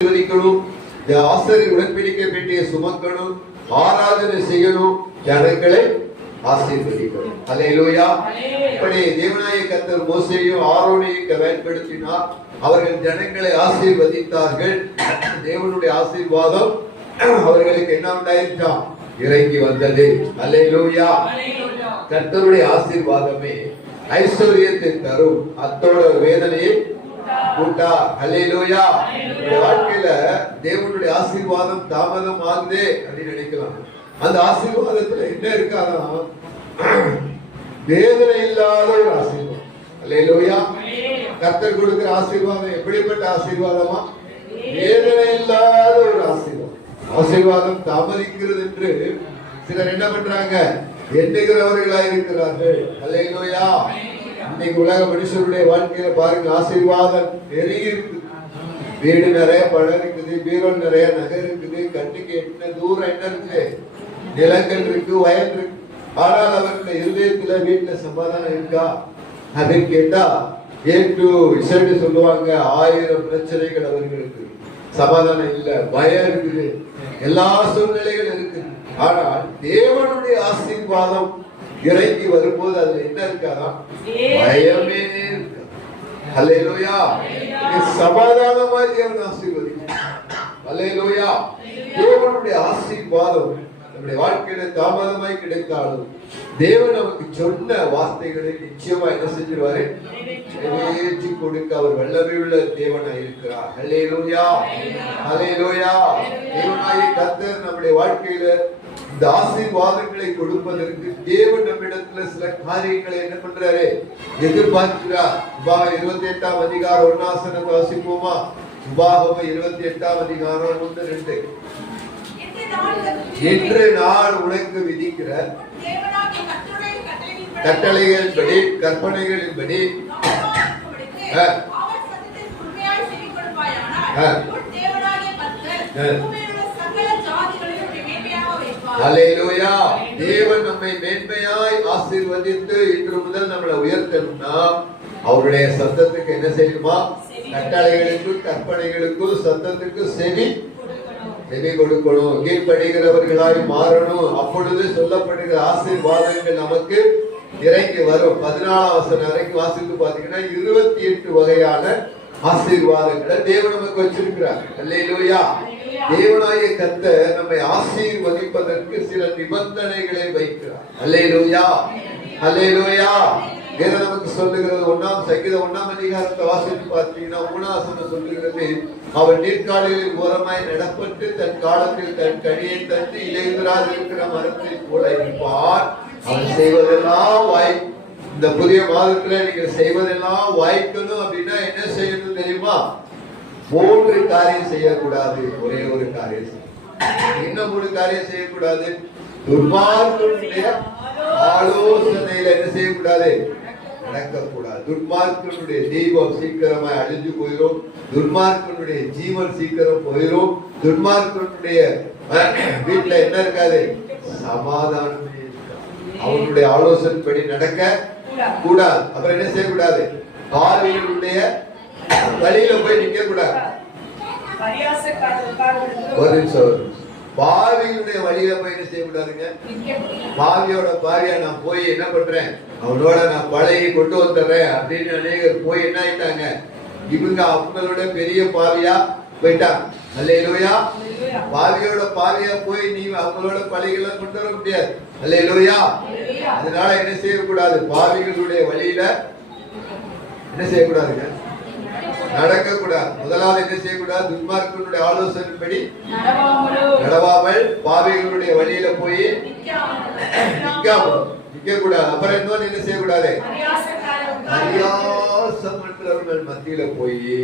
ஆசீர்வதிக்கணும், ஆசிரியர் உடன்படிக்கை பெட்டியை சுமக்கணும், ஆராதனை செய்யணும், ஜனங்களை ஆசீர்வதிக்கணும். அல்லேலூயா. இப்படி தேவனாய கர்த்தர் மோசேயையும் ஆரோனையும் பயன்படுத்தினார். அவர்கள் ஜனங்களை ஆசீர்வதித்தார்கள். தேவனுடைய ஆசீர்வாதம் அவர்களுக்கு என்ன உண்டாயிருச்சாம்? இறங்கி வந்தது. அல்லேலூயா. கர்த்தருடைய ஆசீர்வாதமே ஐஸ்வர்யத்தை தரும், அத்தோட வேதனையை கூட்டா. அல்லேலூயா. வாழ்க்கையில தேவனுடைய ஆசீர்வாதம் தாமதம் ஆகுதே அப்படின்னு நினைக்கலாம். அந்த ஆசீர்வாதத்துல என்ன இருக்காதா? வேதனை இல்லாத ஒரு ஆசீர்வாதம். அல்லேலூயா. கர்த்தர் கொடுக்கிற ஆசீர்வாதம் எப்படிப்பட்ட ஆசீர்வாதமா? வேதனை இல்லாத ஒரு ஆசீர்வாதம். ஆசீர்வாதம் தாமதிக்கிறது என்று சிலர் என்ன பண்றாங்க? எண்ணுகிறவர்களாக இருக்கிறார்கள். அல்லேலூயா. இன்னைக்கு உலக மனுஷருடைய வாழ்க்கையில பாருங்க, ஆசீர்வாதம் நெருங்கி இருக்குது. வீடு நிறைய பணம் இருக்குது, பீரோல் நிறைய நகை இருக்குது, கண்ணுக்கு எட்டின தூரம் என்ன இருக்குது? நிலங்கள் இருக்கு, வயல் இருக்கு. ஆனால் அவர்களுடைய இருதயத்துல வீட்டுல சமாதானம் இருக்கா அப்படின்னு கேட்டா ஏற்று சொல்லுவாங்க. 1000 பிரச்சனைகள் அவர்களுக்கு, சமாதானம் இல்ல, பயம் இருக்குது, எல்லா சூழ்நிலைகளும் இருக்கு. ஆனால் தேவனுடைய ஆசீர்வாதம் இறங்கி வரும்போது அதுல என்ன இருக்காதான்? பயமே இருக்கு. அல்லேலூயா. சமாதானமா தேவன் ஆசீர்வதிக்கிறார். அல்லேலூயா. தேவனுடைய ஆசீர்வாதம் நம்முடைய வாழ்க்கையில தாமதமாய் கிடைத்தாலும் தேவன் நமக்கு சொன்ன வார்த்தைகளை நிச்சயமா என்ன செஞ்சிருவாரு? நிறைவேற்றி கொடுக்க அவர் வல்லமை உள்ள தேவனாய் இருக்கிறார். அல்லேலூயா. அல்லேலூயா. தேவனாகிய கர்த்தர் நம்முடைய வாழ்க்கையில இந்த ஆசீர்வாதங்களை கொடுப்பதற்கு தேவன் நம்மிடத்துல சில காரியங்களை என்ன பண்றாரு? எதிர்பார்க்கிறார். உபாகமம் 28ஆம் அதிகாரம் 1 வசனத்தை வாசிப்போமா? உபாகமம் 28ஆம் அதிகாரம் 1-2. இன்று நான் உனக்கு விதிக்கிற கட்டளைகளின்படி, கற்பனைகளின்படி அல்லேலூயா. தேவன் நம்மை மேன்மையாய் ஆசீர்வதித்து இன்று முதல் நம்மளை உயர்த்தணும்னா அவருடைய சத்தத்துக்கு என்ன செய்யணுமா? கட்டளைகளுக்கும் கற்பனைகளுக்கும் சத்தத்துக்கு செவி கொடுக்கணும், கீழ்ப்படுகிறவர்களாய் மாறணும். அப்பொழுது சொல்லப்படுகிற ஆசீர்வாதங்கள் நமக்கு இறங்கி வரும். 14ஆம் வசனம் வரைக்கும் வாசித்து பாத்தீங்கன்னா 28 வகையான ஆசீர்வாதங்களை தேவன் நமக்கு வச்சிருக்கிறார். அல்லேலூயா. தேவனாகிய கர்த்தர் நம்மை ஆசீர்வதிப்பதற்கு சில நிபந்தனைகளை வைக்கிறார். அல்லேலூயா. அல்லேலூயா. வேதம் நமக்கு சொல்லுகிறது, 1ஆம் சங்கீதம் 1ஆம் அதிகாரத்தை வாசித்து பார்த்தீங்கன்னா 3ஆம் வசனம் சொல்லுகிறது, அவன் நீர்க்காலிகளில் ஓரமாய் நடப்பட்டு தன் காலத்தில் தன் கனியை தந்து இலையுதிராது இருக்கிற மரத்தை போல இருப்பார். அவன் செய்வதெல்லாம் வாய். இந்த புதிய மாதத்துல நீங்க செய்வதெல்லாம் வாய்க்கணும் அப்படின்னா என்ன செய்யணும் தெரியுமா? 3 காரியம் செய்யக்கூடாது, ஒரே ஒரு காரியம் செய்யணும். என்ன 3 காரியம் செய்யக்கூடாது? துர்மார்க்கனுடைய ஆலோசனையில என்ன செய்யக்கூடாது? நடக்கக்கூடாது. துர்மார்க்கனுடைய தெய்வம் சீக்கிரமாய் அழிஞ்சு போயிடும். துர்மார்க்கனுடைய ஜீவன் சீக்கிரம் போயிடும். துர்மார்க்கனுடைய வீட்டுல என்ன இருக்காது? சமாதானமே இருக்காது. அவனுடைய ஆலோசனைப்படி நடக்க கூடாது. அப்புறம் என்ன செய்யக்கூடாது? பாவிகளுடைய வழியில போய் நிக்க கூடாது. ஒரு நிமிஷம். பாவியுடைய வழியில போய் என்ன செய்யக்கூடாதுங்க? பாவியோட பாவியா நான் போய் என்ன பண்றேன்? அவனோட நான் பழகி கொண்டு வந்துடுறேன் அப்படின்னு அநேகர் போய் என்ன ஆயிட்டாங்க? இவங்க அவங்களோட பெரிய பாவியா போயிட்டாங்க. அல்லேலூயா. பாவியோட பாவியா போய் நீ அவங்களோட பழகிலாம் கொண்டு வர முடியாது. அல்லேலூயா. அதனால என்ன செய்யக்கூடாது? பாவிகளுடைய வழியில என்ன செய்யக்கூடாதுங்க? நடக்க கூடாது. முதலாவது என்ன செய்யக்கூடாது? துன்மார்க்கனுடைய ஆலோசனைப்படி நடவாமல் பாவிகளுடைய வழியில போய் நிக்க கூடாது. அப்புறம் இன்னொன்னு என்ன செய்யக்கூடாது? பரியாசமற்றவர்கள் மத்தியில போய்.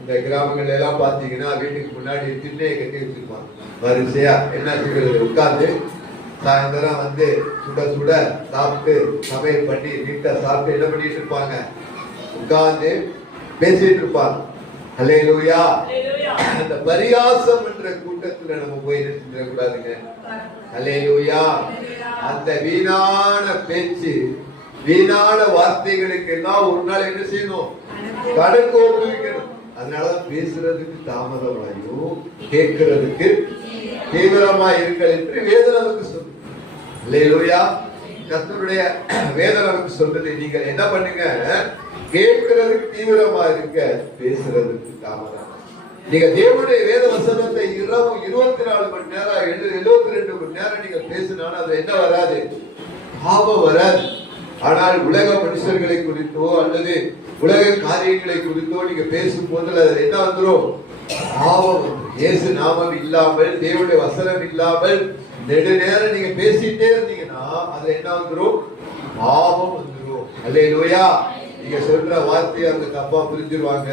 இந்த கிராமங்கள் எல்லாம் பாத்தீங்கன்னா வீட்டுக்கு முன்னாடி திண்ணையை கட்டி வச்சிருப்பாங்க வரிசையா. என்ன செய்யறது? உட்கார்ந்து சாயந்தரம் வந்து சுட சுட சாப்பிட்டு சமையல் பண்ணி நீட்டா சாப்பிட்டு என்ன பண்ணிட்டு இருப்பாங்க? உட்கார்ந்து பேசிட்டு இருப்பாங்க. அல்லேலூயா. அந்த பரியாசம் என்ற கூட்டத்துல நம்ம போய் நிறுத்திட கூடாதுங்க. அல்லேலூயா. அந்த வீணான பேச்சு, வீணான வார்த்தைகளுக்கு எல்லாம் ஒரு நாள் என்ன செய்யணும்? கணக்கு ஒப்புவிக்கணும். அதனாலதான் பேசுறதுக்கு தாமதமாயும் கேட்கிறதுக்கு தீவிரமா இருங்கள் என்று வேதம் நமக்கு சொல்லுது. அல்லேலூயா. கர்த்தருடைய வேதம் நமக்கு சொல்றது, நீங்கள் என்ன பண்ணுங்க, கேட்கிறதுக்கு தீவிரமா இருக்க, பேசுறதுக்கு தாமதம். நீங்க தேவனுடைய வேத வசனத்தை இரவு 24 மணி நேரம் 72 மணி நேரம் நீங்க பேசினாலும் அது என்ன வராது, பாவம் வராது. ஆனால் உலக மனுஷர்களை குறித்தோ அல்லது உலக காரியங்களை குறித்தோ நீங்க பேசும் போது அதுல என்ன வந்துடும், பாவம் வந்துடும். இயேசு நாமம் இல்லாமல், தேவனுடைய வசனம் இல்லாமல் நெடுநேரம் நீங்க பேசிட்டே இருந்தீங்கன்னா அதுல என்ன வந்துடும், பாவம் வந்துடும். அல்லேலூயா. நீங்க சொல்ற வார்த்தையை அவங்க தப்பா புரிஞ்சிருவாங்க,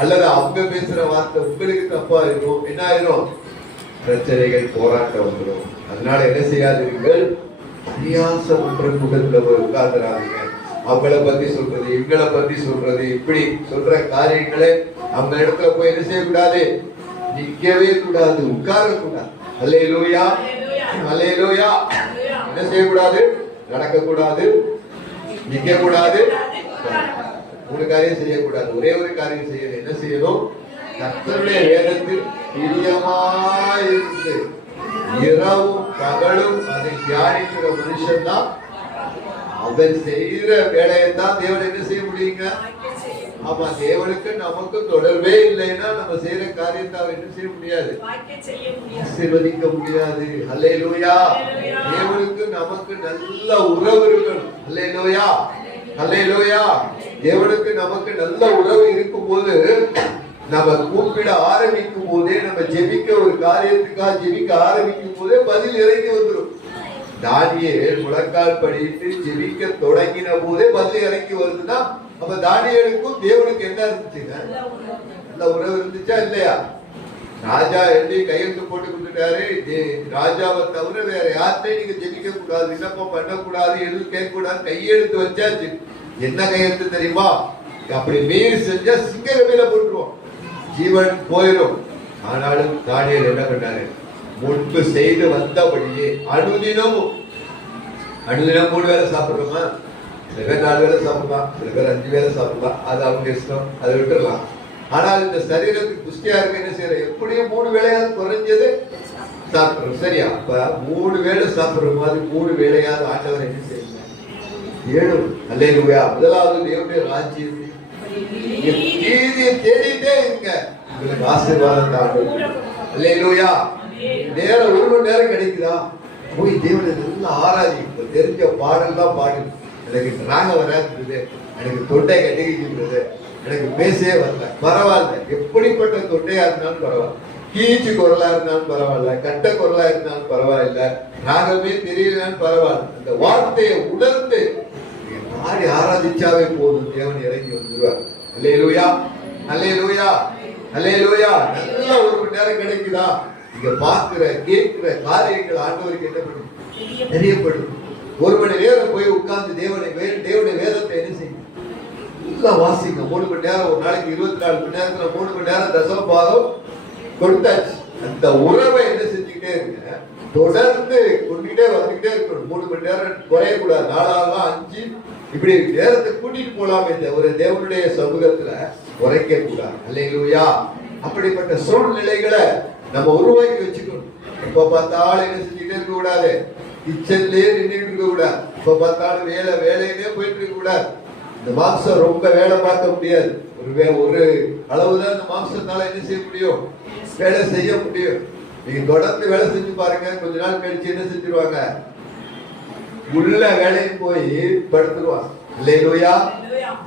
அல்லது அவங்க பேசுற வார்த்தை உங்களுக்கு தப்பா இருக்கும். என்ன ஆயிரும், பிரச்சனைகள், போராட்டம் வந்துடும். அதனால என்ன செய்யாதீர்கள், பரியாசம் ஒன்ற கூட்டத்துல போய் உட்கார்ந்துடாதீங்க. அவங்கள பத்தி சொல்றது, இவங்களை பத்தி சொல்றது, இப்படி சொல்ற காரியங்களை அவங்க இடத்துல போய் என்ன செய்யக்கூடாது, நிக்கவே கூடாது, உட்கார கூடாது. அல்லேலூயா, அல்லேலூயா. என்ன செய்யக்கூடாது, நடக்க கூடாது, நிக்க கூடாது, 3 காரியம் செய்யக்கூடாது. ஒரே ஒரு காரியம் செய்யணும். என்ன செய்யணும், கர்த்தருடைய வேதத்தில் பிரியமாயிருந்து இரவும் பகலும் அதை தியானிக்கிற மனுஷன் தான், அவன் செய்கிற வேலையை தான் தேவன் என்ன செய்ய முடியுங்க. ஆமா, தேவனுக்கு நமக்கு தொடர்பே இல்லைன்னா நம்ம செய்யற காரியத்தை அவர் என்ன செய்ய முடியாது, ஆசீர்வதிக்க முடியாது. அல்லேலூயா. தேவனுக்கு நமக்கு நல்ல உறவு இருக்கணும். அல்லேலூயா, அல்லேலூயா. தேவனுக்கு நமக்கு நல்ல உறவு இருக்கும் போது, நம்ம கூப்பிட ஆரம்பிக்கும் போதே, நம்ம ஜெபிக்க ஒரு காரியத்துக்காக ஜெபிக்க ஆரம்பிக்கும் போதே பதில் இறங்கி வந்துடும். தானியேல் முழங்கால் படிட்டு ஜெபிக்க தொடங்கின போதே பதில் இறங்கி வருதுன்னா, அப்ப தானியேலுக்கும் தேவனுக்கு என்ன இருந்துச்சுங்க, நல்ல உறவு இருந்துச்சா இல்லையா? ராஜா எழுதி கையெழுத்து போட்டு கொடுத்துட்டாரு, ராஜாவை தவிர வேற யார்கிட்டையும் நீங்க ஜெபிக்க கூடாது, விண்ணப்பம் பண்ணக்கூடாது, எதுவும் கேட்க கூடாது, கையெழுத்து வச்சாச்சு. என்ன கையெழுத்து தெரியுமா, அப்படி மீறி செஞ்சா சிங்கரமையில போட்டுருவோம், ஜீவன் போயிடும். ஆனாலும் தானியேல் என்ன பண்ணாரு, முன்பு செய்து வந்தபடியே அனுதினம் 3 வேளை சாப்பிடுறோமா, சில பேர் 4 வேளை சாப்பிடலாம், சில பேர் 5 வேளை சாப்பிடலாம், அது அவங்க இஷ்டம், அதை விட்டுடலாம். ஆனால் இந்த சரீரத்துக்கு புஷ்டியா இருக்க என்ன செய்யற, எப்படியும் 3 வேளையாவது குறைஞ்சது சாப்பிடுறோம். சரியா? அப்ப 3 வேளை சாப்பிடுற மாதிரி 3 வேளையாவது ஆண்டவர் என்ன செய்யுங்க, ஏழும். அல்லேலூயா. முதலாவது தேவனுடைய ராஜ்யத்தை தேடிட்டே இருங்க, உங்களுக்கு ஆசீர்வாதம் தான். அல்லேலூயா. நேரம் 1 மணி நேரம் கிடைக்குதா, போய் தேவனை நல்லா ஆராதிங்க. தெரிஞ்ச பாடல் தான் பாடு. எனக்கு நாங்க வராது, எனக்கு தொண்டை கட்டிக்கிட்டு, எனக்கு பேசவே வரல, பரவாயில்ல. எப்படிப்பட்ட தொண்டையா இருந்தாலும் பரவாயில்ல, கீச்சு குரலா இருந்தாலும் பரவாயில்ல, கட்ட குரலா இருந்தாலும் பரவாயில்ல, ராகமே தெரியலன்னு பரவாயில்ல. அந்த வார்த்தையை உணர்ந்து பாடி ஆராதிச்சாவே போதும், தேவன் இறங்கி வந்துருவார். அல்லேலூயா, அல்லேலூயா, அல்லேலூயா. நல்ல 1 மணி நேரம் கிடைக்குதா, இங்க பாக்குற கேட்கிற காரியங்கள் ஆண்டவருக்கு என்ன பண்ணும், தெரியப்படும். 1 மணி நேரம் போய் உட்கார்ந்து தேவனுடைய வேதத்தை என்ன செய்யும், நல்லா வாசிங்க. 3 மணி நேரம், ஒரு நாளைக்கு 24 மணி நேரத்துல 3 மணி நேரம் தசமபாகம் கொடுத்தாச்சு. அந்த உறவை என்ன செஞ்சுக்கிட்டே இருங்க, தொடர்ந்து கொண்டுகிட்டே வந்துகிட்டே இருக்கணும். 3 மணி நேரம் குறையக்கூடாது, 4 5 இப்படி நேரத்தை கூட்டிட்டு போலாமே தவிர தேவனுடைய சமூகத்துல குறைக்க கூடாது. அல்லேலூயா. அப்படிப்பட்ட சூழ்நிலைகளை நம்ம உருவாக்கி வச்சுக்கணும். எப்ப பார்த்தாலும் என்ன செஞ்சுக்கிட்டே இருக்க கூடாது, கிச்சன்லயே நின்றுட்டு இருக்க கூடாது, இப்ப பார்த்தாலும் வேலையிலே போயிட்டு இருக்க கூடாது. இந்த மாம்சம் ரொம்ப வேலை பார்க்க முடியாது. ஒரு அளவுதான் இந்த மாம்சத்தால என்ன செய்ய முடியும், வேலை செய்ய முடியும். நீங்க தொடர்ந்து வேலை செஞ்சு பாருங்க, கொஞ்ச நாள் கழிச்சு என்ன செஞ்சிருவாங்க, உள்ள வேலைக்கு போய் படுத்துருவாங்க. அல்லேலூயா,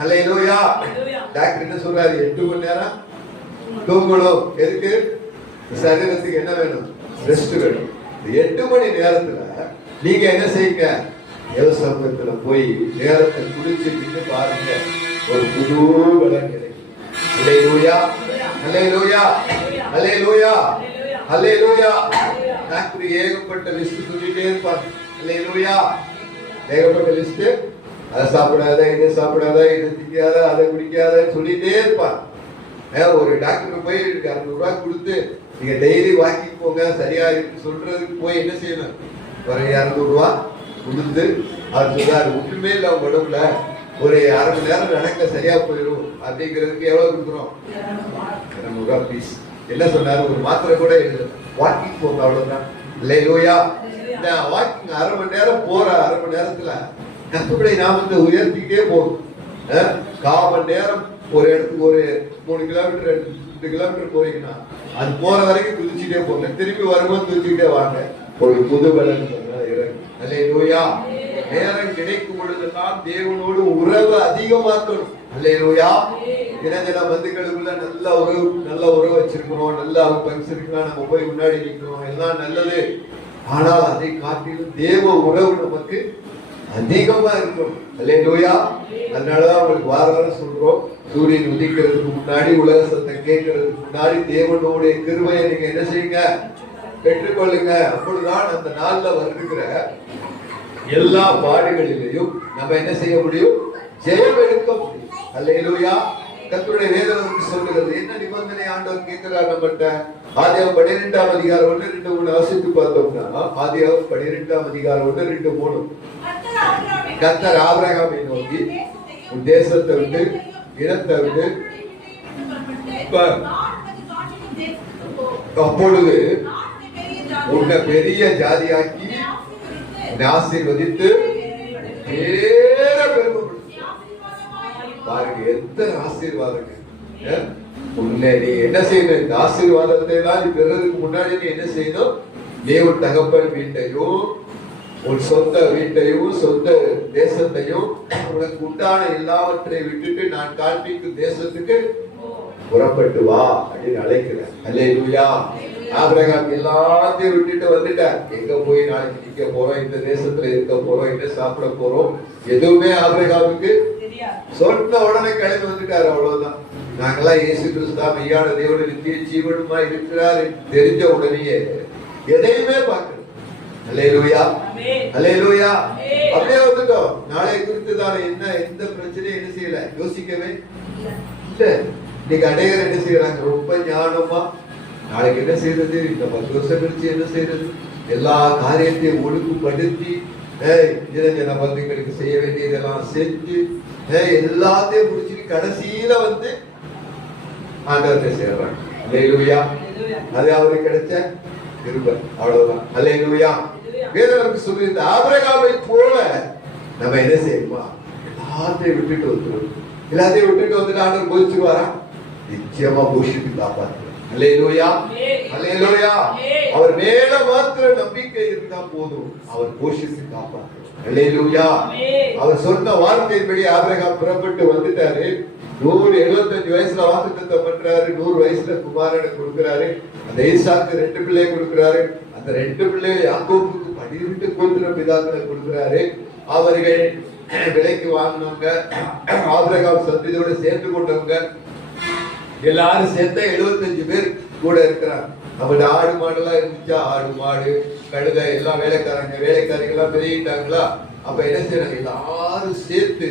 அல்லேலூயா. டாக்டர் என்ன சொல்றாரு, 8 மணி நேரம் தூங்கணும். எதுக்கு, சரீரத்துக்கு என்ன வேணும், ரெஸ்ட் வேணும். 8 மணி நேரத்துல நீங்க என்ன செய்யுங்க, தேவசமூகத்துல போய் நேரத்தை குடிச்சுட்டு பாருங்க, ஒரு புது பலன் கிடைக்கும். அல்லேலூயா, அல்லேலூயா, அல்லேலூயா, அல்லேலூயா. டாக்டர் ஏகப்பட்ட லிஸ்ட் சொல்லிட்டே இருப்பாங்க. அல்லேலூயா. ஏகப்பட்ட லிஸ்ட், அதை சாப்பிடாத, இதை சாப்பிடாத, இதை திக்காத, அதை குடிக்காதன்னு சொல்லிட்டே இருப்பாங்க. ஒரு டாக்டருக்கு போய் 200 ரூபாய் கொடுத்து நீங்க டெய்லி வாக்கிங் போங்க சரியா இருக்கு சொல்றதுக்கு போய் என்ன செய்யணும், ஒரு 200 ரூபாய் கொடுத்து அவர் சொல்றாரு, ஒன்றுமே இல்லை அவங்க உடம்புல, ஒரு 1/2 மணி நேரம் நடக்க சரியா போயிடும் அப்படிங்கிறதுக்கு எவ்வளவு கொடுக்குறோம், ரூபா பீஸ். என்ன சொன்னாரு? ஒரு மாத்திரை கூட எழுதல, வாக்கிங் போங்க, அவ்வளவுதான். அல்லேலூயா. இந்த வாக்கிங் அரை மணி நேரம் போற அரை மணி நேரத்துல கர்த்தருடைய நாமத்தை உயர்த்திக்கிட்டே போகும். 1/4 மணி நேரம் ஒரு இடத்துக்கு ஒரு 3 கிலோமீட்டர் 2 கிலோமீட்டர் போறீங்கன்னா அது போற வரைக்கும் குதிச்சுட்டே போங்க, திரும்பி வரும்போது குதிச்சுக்கிட்டே வாங்க. ஒரு புது பலன் இறங்கும். அல்லேலூயா. நேரம் கிடைக்கும் பொழுதெல்லாம் தேவனோடு உறவு அதிகமாக்கணும். அல்லேலூயா. தின பந்துக்களுக்குள்ள நல்ல உறவு வச்சிருக்கணும், நல்ல ஃபங்க்ஷனுக்குலாம் நம்ம போய் முன்னாடி நிற்கணும், எல்லாம் நல்லது. ஆனால் அதை காட்டிலும் தேவ உறவு நமக்கு அதிகமா இருக்கும். அல்லேலூயா. அதனாலதான் உங்களுக்கு வாரம் சொல்றோம், சூரியன் உதிக்கிறதுக்கு முன்னாடி, உலக சத்தம் கேட்கறதுக்கு முன்னாடி தேவனுடைய கிருபையை நீங்க என்ன செய்யுங்க? பெற்றுக்கொள்ளுங்க. அப்பொழுதுதான் அந்த நாள்ல வருகிற எல்லா பாடுகளிலையும் நம்ம என்ன செய்ய முடியும்? ஜெயம் எடுக்க முடியும். அல்லேலூயா. கர்த்தருடைய வேதம் சொல்லுகிறது. என்ன நிபந்தனை ஆண்டவர் கேட்கிறார் நம்மகிட்ட? ஆதியாகமம் 12ஆம் அதிகாரம் 1-2-3 வாசித்து பார்த்தோம்னா, ஆதியாகமம் 12ஆம் அதிகாரம் 1-2-3, கர்த்தர் ஆபிரகாமை நோக்கி, உன் தேசத்தை விட்டு இனத்தை விட்டு அப்பொழுது உன்னை பெரிய ஜாதியாக்கி ஆசீர்வதித்து பாருங்க, எத்தனை ஆசீர்வாதங்க. உன்னை நீ என்ன செய்யணும்? இந்த ஆசீர்வாதத்தை எல்லாம் நீ பெறதுக்கு முன்னாடி நீ என்ன செய்யணும்? நீ உன் தகப்பன் வீட்டையும் உன் சொந்த வீட்டையும் சொந்த தேசத்தையும் உனக்கு உண்டான எல்லாவற்றை விட்டுட்டு நான் காண்பிக்கும் தேசத்துக்கு புறப்பட்டு வா அப்படின்னு அழைக்கிறேன். அல்லேலூயா. ஆபிரகாம் எல்லாத்தையும் விட்டுட்டு வந்துட்டார். எங்க போய் நாளைக்கு நிக்க போறோம், இந்த தேசத்துல இருக்க போறோம், என்ன சாப்பிட போறோம், எதுவுமே ஆபிரகாமுக்கு சொன்ன உடனே கிளம்பி வந்துட்டாரு. அவ்வளவுதான். நாங்கெல்லாம் இயேசு கிறிஸ்து மெய்யான தேவனுடைய நித்திய ஜீவனுமா இருக்கிறார் தெரிஞ்ச உடனேயே எதையுமே பார்க்கணும். அல்லேலூயா. அல்லேலூயா. அப்படியே வந்துட்டோம். நாளை குறித்து தானே என்ன எந்த பிரச்சனையும் என்ன செய்யல, யோசிக்கவே இல்ல. இன்னைக்கு அநேகர் என்ன செய்யறாங்க? ரொம்ப ஞானமா நாளைக்கு என்ன செய்யறது, இந்த 10 வருஷம் கழிச்சு என்ன செய்யறது, எல்லா காரியத்தையும் ஒழுங்குபடுத்தி நிரஞ்சன பந்துகளுக்கு செய்ய வேண்டியதெல்லாம் செஞ்சு எல்லாத்தையும் முடிச்சுட்டு கடைசியில வந்து ஆண்டவத்தை சேர்றாங்க. அல்லேலூயா. அது அவருக்கு கிடைச்ச கிருபை. அவ்வளவுதான். அல்லேலூயா. வேதம் சொல்லி இந்த ஆபிரகாமை போல நம்ம என்ன செய்யணுமா? எல்லாத்தையும் விட்டுட்டு வந்துடும். எல்லாத்தையும் விட்டுட்டு வந்துட்டு ஆண்டவர் போதிச்சுக்குவாரா? நிச்சயமா போஷித்து காப்பாற்று. அல்லேலூயா. அல்லேலூயா. அவர் மேல மாத்திர நம்பிக்கை இருந்தா போதும், அவர் போஷித்து காப்பாற்று. அல்லேலூயா. அவர் சொன்ன வார்த்தையின்படி ஆபிரகாம் புறப்பட்டு வந்துட்டாரு. 175 வயசுல வாக்குத்தத்தம் பண்றாரு. 100 வயசுல குமாரனை கொடுக்கிறாரு. அந்த ஈசாக்கு 2 பிள்ளையை கொடுக்கிறாரு. அந்த 2 பிள்ளையை யாக்கோபுக்கு 12 கோத்திர பிதாக்களை கொடுக்கிறாரு. அவர்கள் விலைக்கு வாங்கினவங்க, ஆபிரகாம் சந்ததியோட சேர்ந்து கொண்டவங்க எல்லாரும் சேர்த்த 75 பேர் கூட இருக்கிறாங்க. அவருடைய ஆடு மாடு எல்லாம் இருந்துச்சா, ஆடு மாடு கழுதை எல்லாம் வேலைக்காரங்க எல்லாம் பெருகிட்டாங்களா. அப்ப என்ன செய்யறாங்க? எல்லாரும் சேர்த்து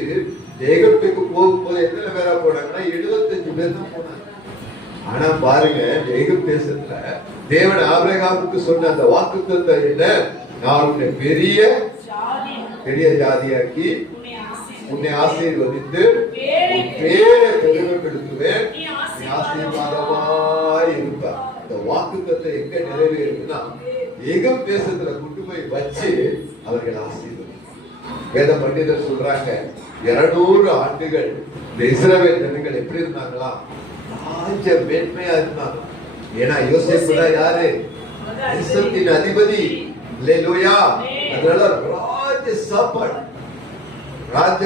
எகிப்துக்கு போகும்போது எத்தனை பேரா போனாங்கன்னா 75 பேர் தான் போனாங்க. ஆனா பாருங்க, எகிப்து தேசத்துல தேவன் ஆபிரகாமுக்கு சொன்ன அந்த வாக்குத்தத்தம் என்ன? நான் உன்னை பெரிய ஜாதியாக்கி உன்னை ஆசீர்வதித்து பேரை பெருமைப்படுத்துவேன், நீ ஆசீர்வாதமாய் இருப்பார். இந்த வாக்குத்தத்தை எங்க நிறைவேறுதுன்னா எகிப்து தேசத்துல கொண்டு போய் வச்சு அவர்கள் ஆசீர்வதி. வேத பண்டிதர் சொல்றாங்க, 200 ஆண்டுகள் இந்த இஸ்ரவேல் ஜனங்கள் எப்படி இருந்தாங்களா? ராஜ மேன்மையா இருந்தாங்க. ஏன்னா யோசேப்பு தான் யாரு? தேசத்தின் அதிபதி. அல்லேலூயா. அதனால ராஜ சாப்பாடு, ராஜ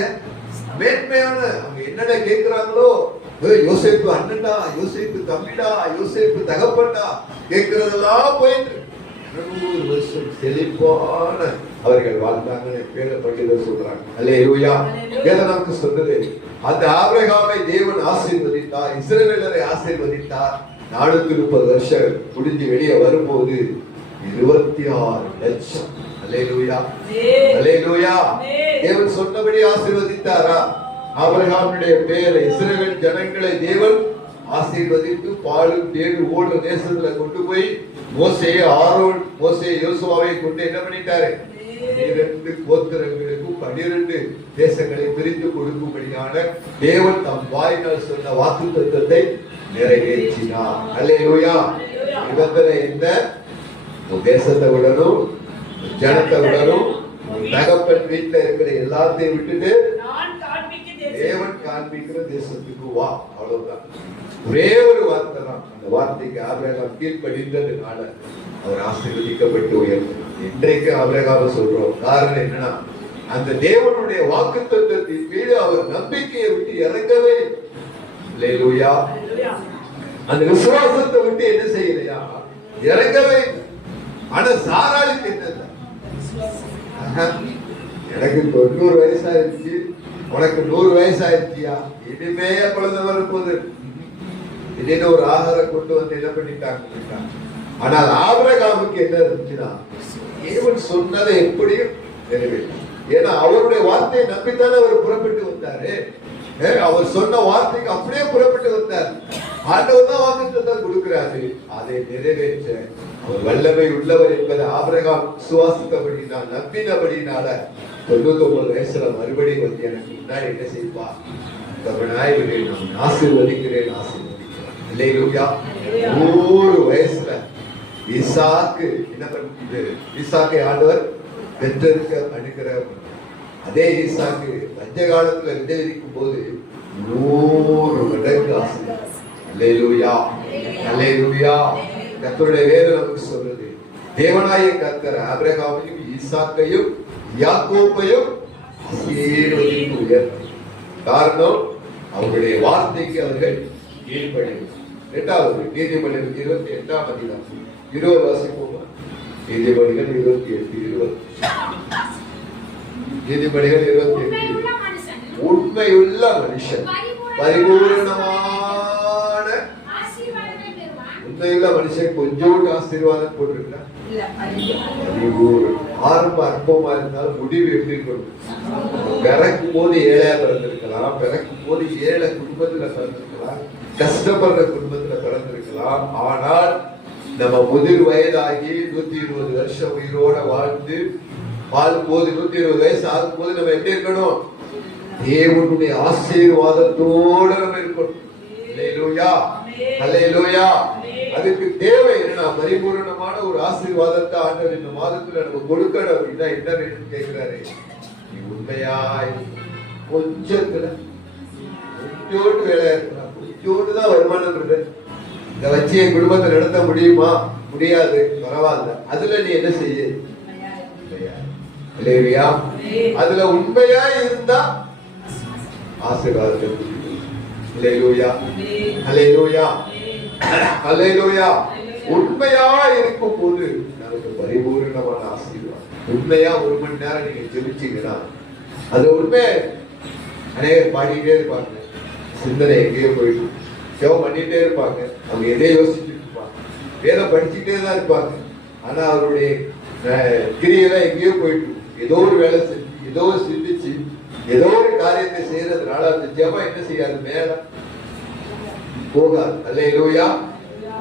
மேன்மையான. அவங்க என்னடா கேட்கிறாங்களோ, யோசேப்பு அண்ணன்டா, யோசேப்பு தம்பிடா, யோசேப்பு தகப்பன்டா கேட்கிறதெல்லாம் போயிட்டு 200 வருஷம் செழிப்பான அவர்கள் வாழ்ந்தாங்கன்னு வேத பண்டிதர் சொல்றாங்க. அல்லேலூயா. வேதம் நமக்கு சொல்றது, அந்த ஆபிரகாமை தேவன் ஆசீர்வதித்தார், இஸ்ரவேலரை ஆசீர்வதித்தார். 430 வருஷம் முடிஞ்சு வெளியே வரும்போது 26 லட்சம். அல்லேலூயா. அல்லேலூயா. தேவன் சொன்னபடி ஆசீர்வதித்தாரா? ஆபிரகாமுடைய பேரை இஸ்ரவேல் ஜனங்களை தேவன் ஆசீர்வதித்து பாலும் தேடு ஓடுற தேசத்துல கொண்டு போய் மோசே யோசுவாவை கொண்டு என்ன பண்ணிட்டாரு? 12 கோத்திரங்களுக்கும் 12 தேசங்களை பிரித்து கொடுக்கும்படியான தேவன் தம் வாயினால் சொன்ன வாக்குத்தத்தத்தை நிறைவேற்றினார். அல்லேலூயா. நிபந்தனை என்ன? தேசத்தை விடணும், ஜனத்தை விடணும், தகப்பன் வீட்டுல இருக்கிற எல்லாத்தையும் விட்டுட்டு தேவன் காண்பிக்கிற தேசத்துக்கு வா. அவ்வளவுதான். ஒரே ஒரு வார்த்தை தான். அந்த வார்த்தைக்கு ஆபிரகாம் கீழ்ப்படிந்ததுனால அவர் ஆசீர்வதிக்கப்பட்டு உயர்ந்தார். இன்றைக்கு ஆபிரகாம் சொல்றோம். காரணம் என்னன்னா, அந்த தேவனுடைய வாக்குத்தத்தத்தின் மீது அவர் நம்பிக்கையை விட்டு இறங்கவே இல்லை. அல்லேலூயா. அந்த விசுவாசத்தை விட்டு என்ன செய்யலையா? இறங்கவே இல்லை. ஆனா சாராளுக்கு என்ன? எனக்கு 90 வயசாயிருச்சு, உனக்கு 100 வயசாயிருச்சியா, இனிமே குழந்தை வரும்போது திடீர்னு ஒரு ஆகாரம் கொண்டு வந்து என்ன பண்ணிட்டாங்க. ஆனால் ஆபிரகாமுக்கு என்ன இருந்துச்சுன்னா, தேவன் சொன்னதை எப்படியும் நிறைவேற்றும். ஏன்னா அவருடைய வார்த்தையை நம்பித்தானே அவர் புறப்பட்டு வந்தாரு. அவர் சொன்ன வார்த்தைக்கு அப்படியே புறப்பட்டு வந்தார். ஆண்டவர் தான் வாக்குத்தத்தம் கொடுக்கிறாரு. அதை நிறைவேற்ற அவர் வல்லமை உள்ளவர் என்பதை ஆபிரகாம் விசுவாசித்தபடினால், நம்பினபடினால 99 வயசுல மறுபடியும் வந்து எனக்கு முன்னாடி என்ன செய்வா? நான் ஆசீர்வதிக்கிறேன், ஆசீர்வதிக்கிறேன். அல்லேலூயா. 100 வயசுல ஈசாக்கு என்ன பண்ணது? ஈசாக்கை ஆண்டவர் பெற்றெடுக்க அனுகிரகம். அதே ஈசாக்கு பஞ்ச காலத்துல விதைவிக்கும் போது 100 மடங்கு ஆசீர்வாதம். அல்லேலூயா. அல்லேலூயா. கர்த்தருடைய வேதம் நமக்கு சொல்றது, தேவனாய கர்த்தர் ஆபிரகாமையும் ஈசாக்கையும் யாக்கோபையும் ஆசீர்வதித்து உயர்த்தி. காரணம், அவருடைய வார்த்தைக்கு அவர்கள் கீழ்ப்படிந்தார்கள். 2வது நீதிமொழிகள் 28ஆம் அதிகாரம் 20 வாசிப்போமா? நீதிமொழிகள் 28:20. நீதிமொழிகள் 28. உண்மையுள்ள மனுஷன் பரிபூரணமான, உண்மையுள்ள மனுஷன் கொஞ்சோண்டு ஆசீர்வாதம் போட்டிருக்கிறார். ஆரம்ப அற்பமா இருந்தாலும் முடிவு எப்படி இருக்கணும்? பிறக்கும் போது ஏழையா பிறந்திருக்கலாம், பிறக்கும் போது ஏழை குடும்பத்துல பிறந்திருக்கலாம், கஷ்டப்படுற குடும்பத்துல பிறந்திருக்கலாம். ஆனால் நம்ம முதிர் வயதாகி 120 வருஷம் உயிரோட வாழ்ந்து வாழும்போது, 120 வயசு ஆகும் போது நம்ம எப்படி இருக்கணும்? தேவனுடைய ஆசீர்வாதத்தோட நம்ம இருக்கணும். அல்லேலூயா. அல்லேலூயா. அதுக்கு தேவை என்ன? பரிபூரணமான ஒரு ஆசீர்வாதத்தை ஆண்டவர் இந்த மாதத்துல நம்ம கொடுக்கணும். அப்படின்னா என்ன வேணும்னு கேட்கிறாரு? நீ உண்மையாய் கொஞ்சத்துல கொஞ்சோடு வேலையா இருக்கலாம், கொஞ்சோடு தான் வருமானம் இருக்கு, இதை வச்சு என் குடும்பத்தை நடத்த முடியுமா? முடியாது, பரவாயில்ல. அதுல நீ என்ன செய்ய? அல்லேலூயா. அதுல உண்மையா இருந்தா ஆசீர்வாதத்தை. அல்லேலூயா. அல்லேலூயா. அல்லேலூயா. உண்மையா இருக்கும் போது நமக்கு பரிபூரணமான ஆசீர்வாதம். உண்மையா 1 மணி நேரம் நீங்க ஜெபிச்சீங்கன்னா அது உண்மை. அநேகர் பாடிட்டே இருப்பாங்க, சிந்தனை எங்கேயோ போயிட்டு ஜெபம் பண்ணிட்டே இருப்பாங்க, அவங்க எதையோ யோசிச்சுட்டு இருப்பாங்க, வேதம் படிச்சுட்டே தான் இருப்பாங்க. ஆனா அவருடைய கிரியெல்லாம் எங்கேயோ போயிட்டு ஏதோ ஒரு வேலை செஞ்சு, ஏதோ சிந்திச்சு, ஏதோ ஒரு காரியத்தை செய்யறதுனால அந்த ஜெபம் என்ன செய்யாது? மேல போகாது. அல்லேலூயா.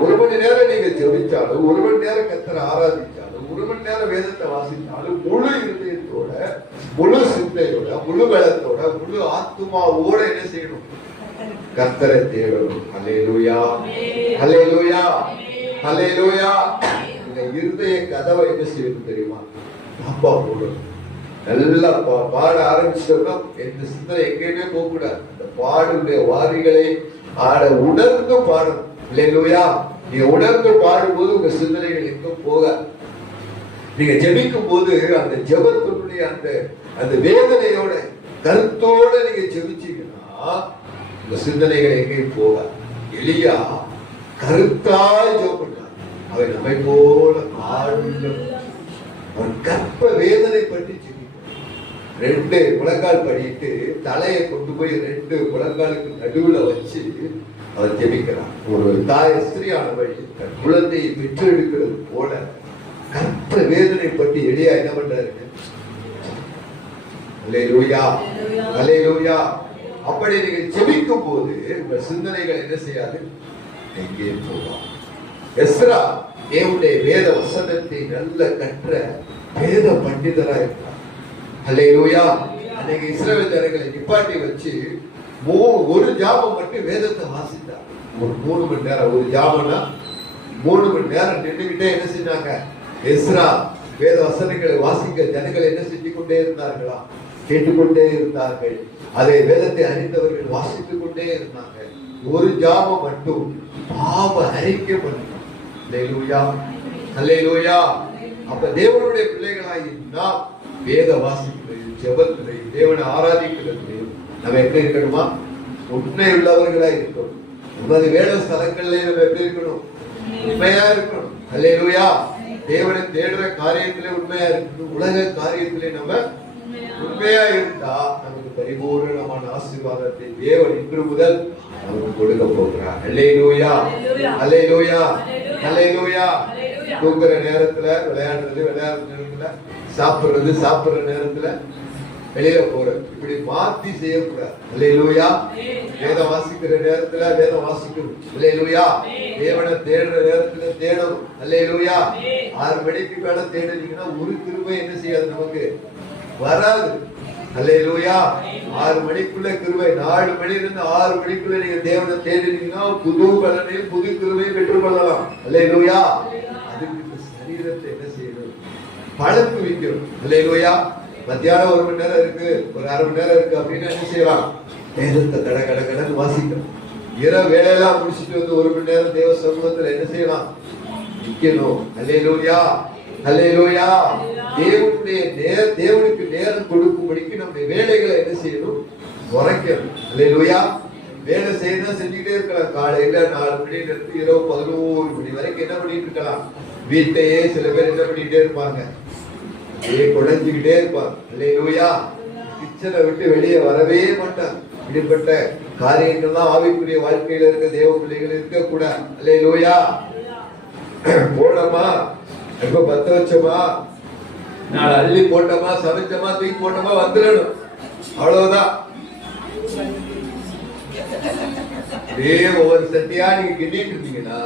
1 மணி நேரம் நீங்க ஜெபிச்சாலும், 1 மணி நேரம் கர்த்தரை ஆராதிச்சாலும், 1 மணி நேரம் வேதத்தை வாசித்தாலும், முழு இருதயத்தோட, முழு சிந்தையோட, முழு பலத்தோட, முழு ஆத்துமாவோட என்ன செய்யணும்? கர்த்தரை தேடணும். அல்லேலூயா. அல்லேலூயா. அல்லேலூயா. இந்த இருதய கதவை என்ன செய்யணும் தெரியுமா? அப்பா போடணும். நல்லா பாட ஆரம்பிச்சோம்னா எந்த சிந்தனை எங்கேயுமே போக கூடாது. அந்த பாடுடைய வாரிகளை ஆட உணர்ந்து பாடணும். அல்லேலூயா. நீங்க உணர்ந்து பாடும்போது உங்க சிந்தனைகள் எங்கும் போகாது. நீங்க ஜெபிக்கும் போது அந்த ஜெபத்தினுடைய அந்த வேதனையோட கருத்தோட நீங்க ஜெபிச்சீங்கன்னா உங்க சிந்தனைகள் எங்கேயும் போகாது. எலியா கருத்தாய் ஜெபம் பண்ணார். அவன் நம்மை போல அவன் கற்ப வேதனை பற்றி ஜெபிக்கிறான். 2 முழங்கால் படிட்டு தலையை கொண்டு போய் 2 முழங்காலுக்கு நடுவுல வச்சு அவர் ஜெபிக்கிறான். ஒரு தாய் ஸ்திரியானவள் தன் குழந்தையை பெற்றெடுக்கிறது போல கற்ப வேதனை பற்றி எளியா என்ன பண்றாரு? அல்லேலூயா. அல்லேலூயா. அப்படி நீங்க ஜெபிக்கும் போது உங்க சிந்தனைகள் என்ன செய்யாது? எங்கே போகும்? எஸ்ரா தேவனுடைய வேத வசனத்தை நல்ல கற்ற வேத பண்டிதரா இருக்கிறார். அல்லேலூயா. அன்னைக்கு இஸ்ரவேல் ஜனங்களை நிப்பாட்டி வச்சு ஒரு ஜாபம் மட்டும் வேதத்தை வாசித்தார். ஒரு 3 மணி நேரம், ஒரு ஜாமனா 3 மணி நேரம் நின்றுகிட்டே என்ன செஞ்சாங்க? எஸ்ரா வேத வசனங்களை வாசிக்க ஜனங்கள் என்ன செஞ்சு கொண்டே இருந்தார்களா? கேட்டுக்கொண்டே இருந்தார்கள். அதை வேதத்தை அறிந்தவர்கள் வாசித்துக் கொண்டே இருந்தாங்க. ஒரு ஜாமம் மட்டும் பாவ அறிக்கை பண்ணணும். அல்லேலூயா, அல்லேலூயா. அப்ப தேவனுடைய பிள்ளைகளாகி நாம் வேத வாசிக்கிறது, ஜெபத்திலே, தேவனை ஆராதிக்கிறது நம்ம எப்படி இருக்கணுமா? உண்மை உள்ளவர்களா இருக்கணும். நமது வேத ஸ்தலங்களிலே நம்ம எப்படி இருக்கணும்? உண்மையா இருக்கணும். அல்லேலூயா. தேவனை தேடுற காரியத்திலே உண்மையா இருக்கணும். உலக காரியத்திலே நம்ம உண்மையா இருந்தா நமக்கு பரிபூரணமான ஆசீர்வாதத்தை தேவன் இன்று முதல் நமக்கு கொடுக்க போகிறார். அல்லேலூயா, அல்லேலூயா, அல்லேலூயா. தூங்குற நேரத்துல விளையாடுறது, விளையாடுற நேரத்துல சாப்பிடுறது, சாப்பிடுற நேரத்துல வெளியில போறது, இப்படி மாத்தி செய்யக்கூடாது. அல்லேலூயா. வேதம் வாசிக்கிற நேரத்துல வேதம் வாசிக்கணும். அல்லேலூயா. தேவனை தேடுற நேரத்துல தேடணும். அல்லேலூயா. 6 மணிக்கு மேல தேடுனீங்கன்னா ஒரு கிருபை என்ன செய்யாது? நமக்கு வராது. அல்லேலூயா. 6 மணிக்குள்ள கிருபை, 4 மணிலிருந்து 6 மணிக்குள்ள நீங்க தேவனை தேடினீங்கன்னா புது பலனையும் புது கிருபையும் பெற்றுக்கொள்ளலாம். அல்லேலூயா. அதுக்கு சரீரத்தை என்ன செய்யணும்? பழக்கு வைக்கணும். அல்லேலூயா. மத்தியானம் 1 மணி நேரம் இருக்கு, ஒரு 1/2 மணி நேரம் இருக்கு அப்படின்னு என்ன செய்யலாம்? வேதத்தை கட கட கடன்னு வாசிக்கணும். இரவு வேலையெல்லாம் முடிச்சுட்டு வந்து 1 மணி நேரம் தேவ சமூகத்துல என்ன செய்யலாம்? நிக்கணும். அல்லேலூயா, அல்லேலூயா. தேவனுக்கு நேரம் கொடுக்கும்படிக்கு நம்முடைய வேலைகளை என்ன செய்யணும்? குறைக்கணும். அல்லேலூயா. வேலை செய்யணும், செஞ்சுக்கிட்டே இருக்கலாம். காலையில 4 மணில இருந்து இரவு 11 மணி வரைக்கும் என்ன பண்ணிட்டு இருக்கலாம்? வீட்டையே சில பேர் என்ன பண்ணிட்டே இருப்பாங்க? குழஞ்சுக்கிட்டே இருப்பாங்க. அல்லேலூயா. கிச்சனை விட்டு வெளியே வரவே மாட்டாங்க. இப்படிப்பட்ட காரியங்கள்லாம் ஆவிக்குரிய வாழ்க்கையில இருக்க தேவ பிள்ளைகள் இருக்க கூடாது. அல்லேலூயா. போனோமா, இப்ப 10 வச்சோமா, 4 அள்ளி போட்டோமா, சமைச்சோமா, தூக்கி போட்டோமா, வந்துடணும். அவ்வளவுதான். ஒவ்வொரு சட்டியா நீங்க கிண்டிட்டு இருந்தீங்கன்னா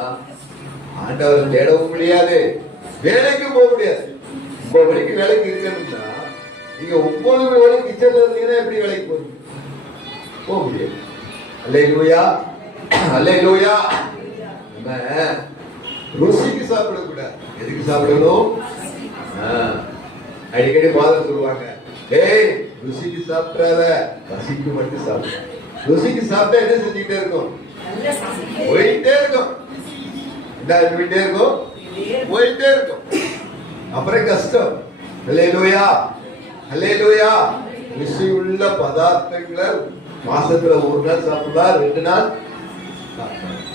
ஆண்டவரை தேடவும் முடியாது, வேலைக்கு போக முடியாது. 9 மணிக்கு வேலைக்கு இருக்கணும்னா நீங்க 9 மணி வரை கிச்சன்ல இருந்தீங்கன்னா எப்படி வேலைக்கு போறீங்க? போக முடியாது. அல்லேலூயா, அல்லேலூயா. நம்ம ருசிக்கு சாப்பிடக்கூடாது. எதுக்கு சாப்பிடணும்? அடிக்கடி ஃபாதர் சொல்லுவாங்க, ஏய் ருசிக்கு சாப்பிடாத, பசிக்கு மட்டும் சாப்பிட. ருசிக்கு சாப்பிட்டா என்ன செஞ்சுக்கிட்டே இருக்கும்? போயிட்டே இருக்கும். என்ன போயிட்டே இருக்கும்? போயிட்டே இருக்கும். அப்புறம் கஷ்டம். அல்லேலூயா, அல்லேலூயா. ருசியுள்ள பதார்த்தங்களை மாசத்துல 1 நாள் சாப்பிடலாம், 2 நாள்.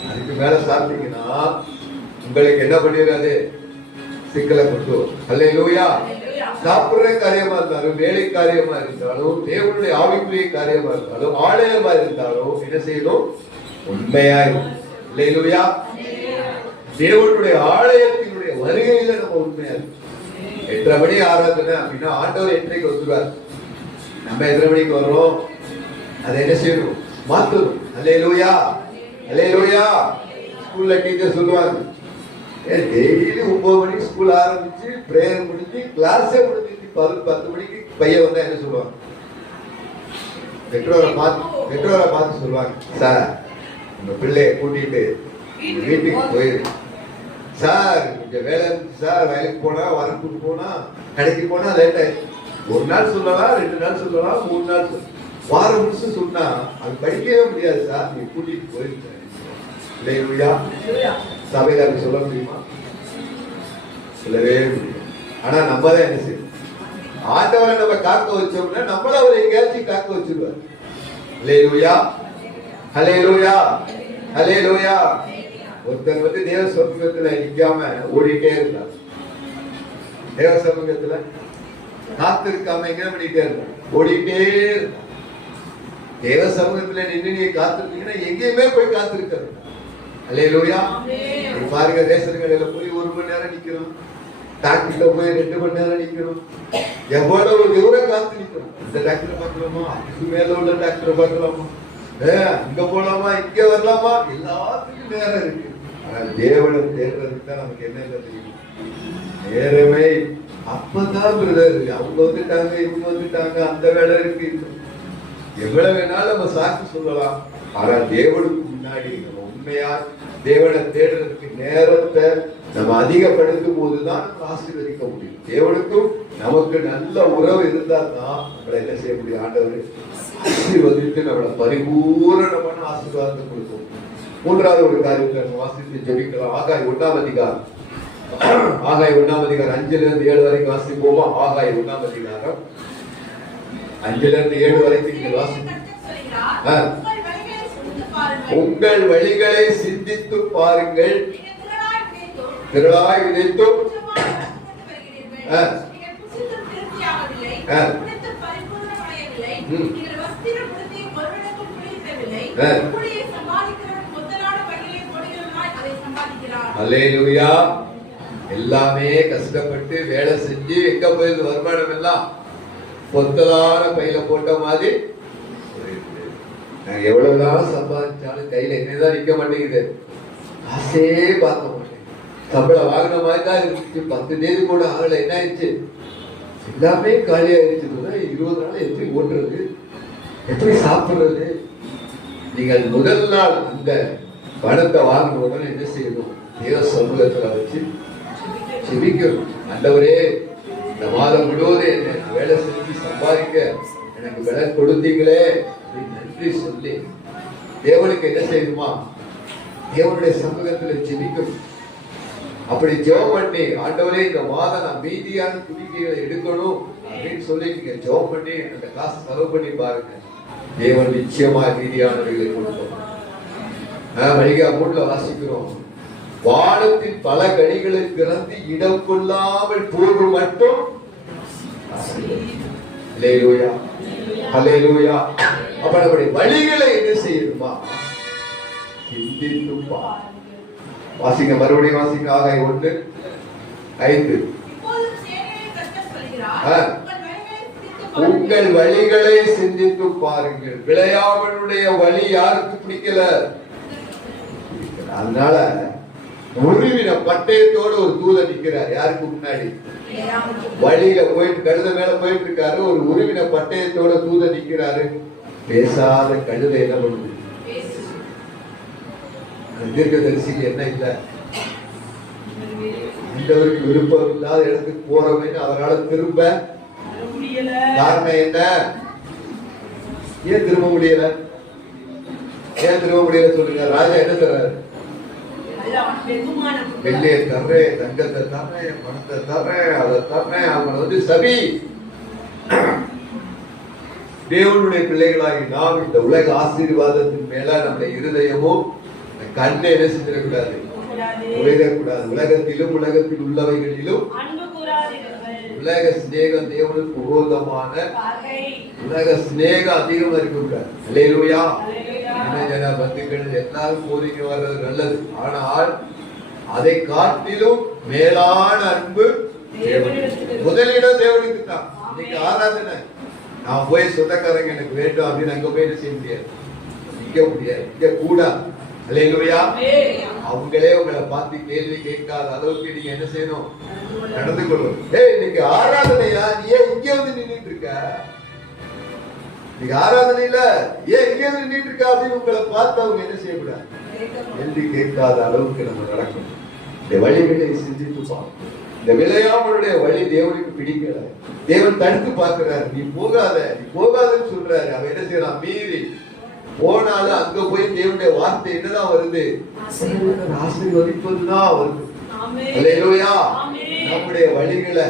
அதுக்கு மேல சாப்பிட்டீங்கன்னா உங்களுக்கு என்ன பண்ணிடாது? சிக்கலை கொண்டு. அல்லேலூயா. சாப்பிடுற காரியமா இருந்தாலும், வேலை காரியமா இருந்தாலும், தேவனுடைய ஆவிக்குரிய காரியமா இருந்தாலும், ஆலயமா இருந்தாலும் என்ன செய்யணும்? உண்மையா இருக்கும். அல்லேலூயா. தேவனுடைய ஆலயத்தினுடைய வருகையில நம்ம உண்மையா இருக்கும். 8:30 மணி ஆராதனை அப்படின்னா ஆண்டவர் 8:30க்கு வந்துருவார். நம்ம எத்தனை மணிக்கு வர்றோம்? அதை என்ன செய்யணும்? மாத்தணும். அல்லேலூயா, அல்லேலூயா. ஸ்கூல்ல டீச்சர் சொல்லுவாங்க, டெய்லி 9 மணிக்கு ஸ்கூல் ஆரம்பிச்சு பிரேயர் முடிஞ்சு கிளாஸே முடிஞ்சிச்சு 10 மணிக்கு பையன் வந்தா என்ன சொல்லுவாங்க? பெற்றோரை பார்த்து சொல்லுவாங்க, சார் உங்க பிள்ளைய கூட்டிட்டு வீட்டுக்கு போயிரு சார், கொஞ்சம் வேலை இருந்துச்சு சார், வயலுக்கு போனா, வரப்புக்கு போனா, கடைக்கு போனா லேட் ஆயிடுச்சு. 1 நாள் சொல்லலாம், 2 நாள் சொல்லலாம், 3 நாள் சொல்லலாம். வாரம் முடிச்சு சொன்னா அது படிக்கவே முடியாது சார், நீ கூட்டிட்டு போயிருக்க. இல்லையா? சபையில அப்படி சொல்ல முடியுமா? சொல்லவே முடியும். ஆனா நம்ம தான் என்ன செய்யணும்? ஆண்டவரை நம்ம காக்க வச்சோம்னா நம்மள அவர் எங்கேயாச்சும் காக்க வச்சிருவார். அல்லேலூயா, அல்லேலூயா, அல்லேலூயா. ஒருத்தர் வந்து தேவ சமூகத்துல நிக்காம ஓடிட்டே இருந்தார். தேவ சமூகத்துல காத்திருக்காம எங்க பண்ணிட்டே இருந்தார்? ஓடிட்டே இருந்தார். தேவ சமூகத்துல நின்று நீங்க காத்திருக்கீங்கன்னா எங்கேயுமே போய் காத்திருக்காரு. அல்லேலூயா. பாருங்க, தேசங்களில போய் 1 மணி நேரம் நிக்கிறோம், டாக்டர்ல போய் 2 மணி நேரம் நிக்கிறோம். எவ்வளவு தூரம் காத்து நிக்கிறோம்? இந்த டாக்டரை பார்க்கலாமா, அதுக்கு மேல உள்ள டாக்டரை பார்க்கலாமா, இங்க போலாமா, இங்க வரலாமா, எல்லாத்துக்கும் நேரம் இருக்கு. ஆனால் தேவனை தேடுறதுக்கு தான் நமக்கு என்ன இல்லை தெரியும்? நேரமே. அப்பதான் பிரதர் அவங்க வந்துட்டாங்க, இவங்க வந்துட்டாங்க, அந்த வேலை இருக்கு, எவ்வளவு வேணாலும் நம்ம சாக்கு சொல்லலாம். ஆனா தேவனுக்கு முன்னாடி நம்ம உண்மையா தேவனை தேடுறதுக்கு நேரத்தை நம்ம அதிகப்படுத்தும் போதுதான் நம்ம ஆசீர்வதிக்க முடியும். தேவனுக்கும் நமக்கு நல்ல உறவு இருந்தா தான் நம்மளை என்ன செய்ய முடியும்? ஆண்டவர் ஆசீர்வதித்து நம்மளை பரிபூரணமான ஆசீர்வாதத்தை கொடுக்கும். மூன்றாவது ஒரு காரியத்தை நம்ம வாசித்து ஜெபிக்கலாம். ஆகாய் 1ஆம் அதிகாரம், ஆகாய் 1ஆம் அதிகாரம் 5-7 வரைக்கும் வாசிப்போமா? ஆகாய் 1ஆம் அதிகாரம் 5-7 வரைக்கும் நீங்கள் வாசிப்போம். உங்கள் வழிகளை சிந்தித்து பாருங்கள், திரளாய் விதைத்தும் அல்லேலூயா. எல்லாமே கஷ்டப்பட்டு வேலை செஞ்சு எங்க போயிருது? வருமானம் எல்லாம் பொத்தலான பையில போட்ட மாதிரி. நான் எவ்வளவுதான் சம்பாதிச்சாலும் கையில என்னதான் நிக்க மாட்டேங்குது. காசே பார்க்க மாட்டேன். சம்பளம் வாங்கின மாதிரி தான் இருந்துச்சு. 10 தேதி கூட ஆகல. என்ன ஆயிடுச்சு? எல்லாமே காலி ஆயிடுச்சு. 20 நாள் எப்படி ஓட்டுறது? எப்படி சாப்பிடுறது? நீங்கள் முதல் நாள் இந்த பணத்தை வாங்கின உடனே என்ன செய்யணும்? தேவ சமூகத்துல வச்சு செபிக்கணும். ஆண்டவரே, இந்த மாதம் முழுவதும் என்ன வேலை செஞ்சு சம்பாதிக்க எனக்கு விலை கொடுத்தீங்களே, நன்றி சொல்லி தேவனுக்கு என்ன செய்யணுமா? தேவனுடைய சமூகத்துல ஜெபிக்கணும். அப்படி ஜெபம் பண்ணி, ஆண்டவரே இந்த மாதம் நான் மீதியான துணிக்கைகளை எடுக்கணும் அப்படின்னு சொல்லி நீங்க ஜெபம் பண்ணி அந்த காசு செலவு பண்ணி பாருங்க. தேவன் நிச்சயமா மீதியானவைகளை கொடுப்போம். மளிகா 3ல வாசிக்கிறோம், வானத்தின் பல கனிகளை திறந்து இடம் கொள்ளாமல் போது மட்டும். அல்லேலூயா, அல்லேலூயா. அப்ப நம்முடைய வழிகளை என்ன செய்யணுமா? சிந்தித்து வாசிங்க, மறுபடியும் வாசிங்க. ஆகாய் 1:5. உங்கள் வழிகளை சிந்தித்து பாருங்கள். விளையாடனுடைய வழி யாருக்கு பிடிக்கல? அதனால உருவின பட்டயத்தோட ஒரு தூதன் நிக்கிறார். யாருக்கு முன்னாடி? வழியில போயிட்டு கழுத மேல போயிட்டு இருக்காரு. ஒரு உருவின பட்டயத்தோட தூதன் நிக்கிறாரு. பேசாத கழுத என்ன பண்ணுது? தீர்க்கதரிசிக்கு என்ன இல்ல? ஆண்டவருக்கு விருப்பம் இல்லாத இடத்துக்கு போறவன்னு அவரால் திரும்ப காரணம் என்ன? ஏன் திரும்ப முடியல? ஏன் திரும்ப முடியல சொல்லுங்க. ராஜா என்ன சொல்றாரு? வெள்ளியை தர்றேன், தங்கத்தை தர்றேன், பணத்தை தர்றேன், அதை தர்றேன். அவங்க சபி. தேவனுடைய பிள்ளைகளாகி நாம் இந்த உலக ஆசீர்வாதத்தின் மேல நம்முடைய இருதயமும் கண்ணை என்ன செஞ்சிடக்கூடாது? உலகக்கூடாது. உலகத்திலும் உலகத்தில் உள்ளவைகளிலும் உலக சிநேகம் தேவனுக்கு உகந்தமான உலக சிநேகம் அதிகமா இருக்கக்கூடாது. அல்லேலூயா. ஜன பந்துக்கள் எல்லாரும் போதிக்க வர்றது நல்லது. ஆனால் அதை காட்டிலும் மேலான அன்பு முதலிடம் தேவனுக்கு தான். இன்னைக்கு ஆராதனை நான் போய் சொந்தக்காரங்க எனக்கு வேண்டும் அப்படின்னு அங்க போய் செய்ய முடியாது, நிக்க முடியாது, நிக்க கூடாது. அல்லேலூயா. அவங்களே உங்களை பார்த்து கேள்வி கேட்காத அளவுக்கு நீங்க என்ன செய்யணும்? நடந்து கொள்ளணும். இன்னைக்கு ஆராதனையா? நீ ஏன் இங்க வந்து நின்றுட்டு இருக்க? இன்னைக்கு ஆராதனையில ஏன் இங்க வந்து நின்றுட்டு இருக்க அப்படின்னு உங்களை பார்த்து அவங்க என்ன செய்யக்கூடாது? கேள்வி கேட்காத அளவுக்கு நம்ம நடக்கணும். இந்த வழிகளை சிந்தித்து பார்க்கணும். இந்த விளையாமலுடைய வழி தேவனுக்கு பிடிக்கல. தேவன் தடுத்து பார்க்கிறாரு. நீ போகாத, நீ போகாதன்னு சொல்றாரு. அவன் என்ன செய்யறான்? மீறி போனாலும் அங்க போய் தேவனுடைய வார்த்தை என்னதான் வருது? ஆசீர்வதிப்பதுதான் வருது. அல்லேலூயா. நம்முடைய வழிகளை